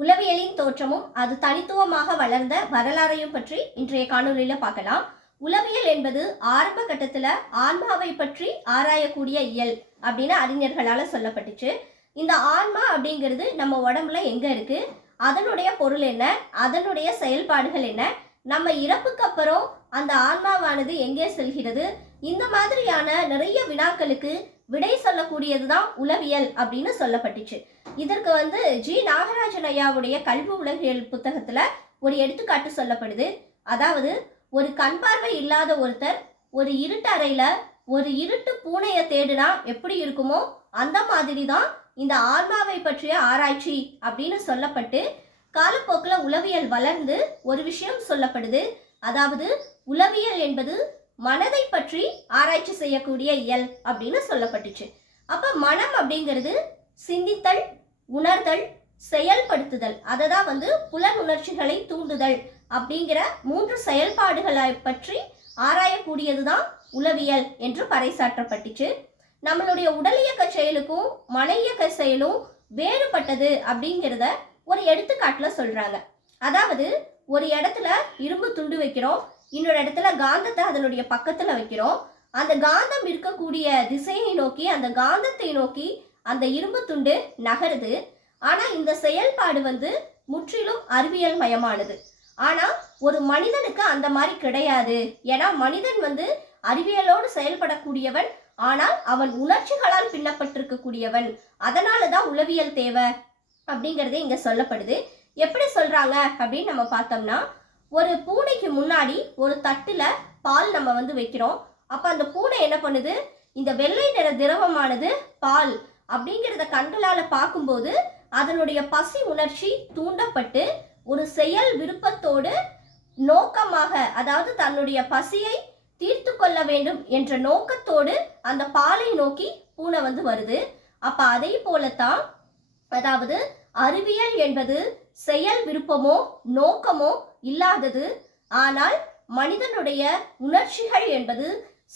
உளவியலின் தோற்றமும் அது தனித்துவமாக வளர்ந்த வரலாறையும் பற்றி இன்றைய காணொலியில பார்க்கலாம். உளவியல் என்பது ஆரம்ப கட்டத்துல ஆன்மாவை பற்றி ஆராயக்கூடிய இயல் அப்படின்னு அறிஞர்களால சொல்லப்பட்டுச்சு. இந்த ஆன்மா அப்படிங்கிறது நம்ம உடம்புல எங்க இருக்கு, அதனுடைய பொருள் என்ன, அதனுடைய செயல்பாடுகள் என்ன, நம்ம இறப்புக்கு அப்புறம் அந்த ஆன்மாவானது எங்கே செல்கிறது, இந்த மாதிரியான நிறைய வினாக்களுக்கு விடை சொல்லக்கூடியதுதான் உளவியல் அப்படின்னு சொல்லப்பட்டுச்சு. இதற்கு ஜி நாகராஜன் ஐயாவுடைய கல்வி உலகியல் புத்தகத்துல ஒரு எடுத்துக்காட்டு சொல்லப்படுது. அதாவது, ஒரு கண் பார்வை இல்லாத ஒருத்தர் ஒரு இருட்டு அறையில ஒரு இருட்டு பூனையை தேடினா எப்படி இருக்குமோ அந்த மாதிரி தான் இந்த ஆன்மாவை பற்றிய ஆராய்ச்சி அப்படின்னு சொல்லப்பட்டு காலப்போக்கில் உளவியல் வளர்ந்து ஒரு விஷயம் சொல்லப்படுது. அதாவது, உளவியல் என்பது மனதை பற்றி ஆராய்ச்சி செய்யக்கூடிய இயல் அப்படின்னு சொல்லப்பட்டுச்சு. அப்ப மனம் அப்படிங்கிறது சிந்தித்தல், உணர்தல், செயல்படுத்துதல், அதை தான் புலன் உணர்ச்சிகளை தூண்டுதல் அப்படிங்கிற 3 செயல்பாடுகளை பற்றி ஆராயக்கூடியதுதான் உளவியல் என்று பறைசாற்றப்பட்டுச்சு. நம்மளுடைய உடல் இயக்க செயலுக்கும் மன இயக்க செயலும் வேறுபட்டது அப்படிங்கிறத ஒரு எடுத்துக்காட்டுல சொல்றாங்க. அதாவது, ஒரு இடத்துல இரும்பு துண்டு வைக்கிறோம், இன்னொரு இடத்துல காந்தத்தை அதனுடைய பக்கத்துல வைக்கிறோம். அந்த காந்தம் இருக்கக்கூடிய திசையை நோக்கி, அந்த காந்தத்தை நோக்கி அந்த இரும்பு துண்டு நகருது. ஆனா இந்த செயல்பாடு முற்றிலும் அறிவியல் மயமானது. ஆனா ஒரு மனிதனுக்கு அந்த மாதிரி கிடையாது. ஏன்னா மனிதன் அறிவியலோடு செயல்படக்கூடியவன், ஆனால் அவன் உணர்ச்சிகளால் பின்னப்பட்டிருக்கக்கூடியவன். அதனாலதான் உளவியல் தேவை அப்படிங்கறதே இங்க சொல்லப்படுது. எப்படி சொல்றாங்க அப்படின்னு நம்ம பார்த்தோம்னா, ஒரு பூனைக்கு முன்னாடி ஒரு தட்டுல பால் நம்ம வைக்கிறோம். அப்ப அந்த பூனை என்ன பண்ணுது, இந்த வெள்ளை நிற திரவமானது பால் அப்படிங்கிறத கண்களால பார்க்கும்போது அதனுடைய பசி உணர்ச்சி தூண்டப்பட்டு ஒரு செயல் விருப்பத்தோடு நோக்கமாக, அதாவது தன்னுடைய பசியை தீர்த்து கொள்ள வேண்டும் என்ற நோக்கத்தோடு அந்த பாலை நோக்கி பூனை வருது. அப்ப அதை போலத்தான், அதாவது அறிவியல் என்பது செயல் விருப்பமோ நோக்கமோ இல்லாதது. ஆனால் மனிதனுடைய உணர்ச்சிகள் என்பது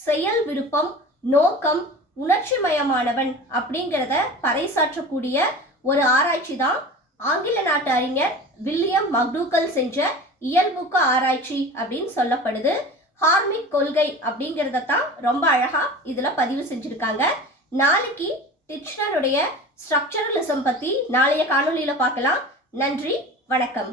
செயல் விருப்பம், நோக்கம், உணர்ச்சி மயமானவன் அப்படிங்கிறத பறைசாற்றக்கூடிய ஒரு ஆராய்ச்சி தான் ஆங்கில நாட்டு அறிஞர் வில்லியம் மக்டூகல் செஞ்ச இயல்புக்கு ஆராய்ச்சி அப்படின்னு சொல்லப்படுது. ஹார்மிக் கொள்கை அப்படிங்கிறத தான் ரொம்ப அழகா இதுல பதிவு செஞ்சிருக்காங்க. நாளைக்கு டிச்னருடைய ஸ்ட்ரக்சரலிசம் பத்தி நாளைய காணொலியில பார்க்கலாம். நன்றி, வணக்கம்.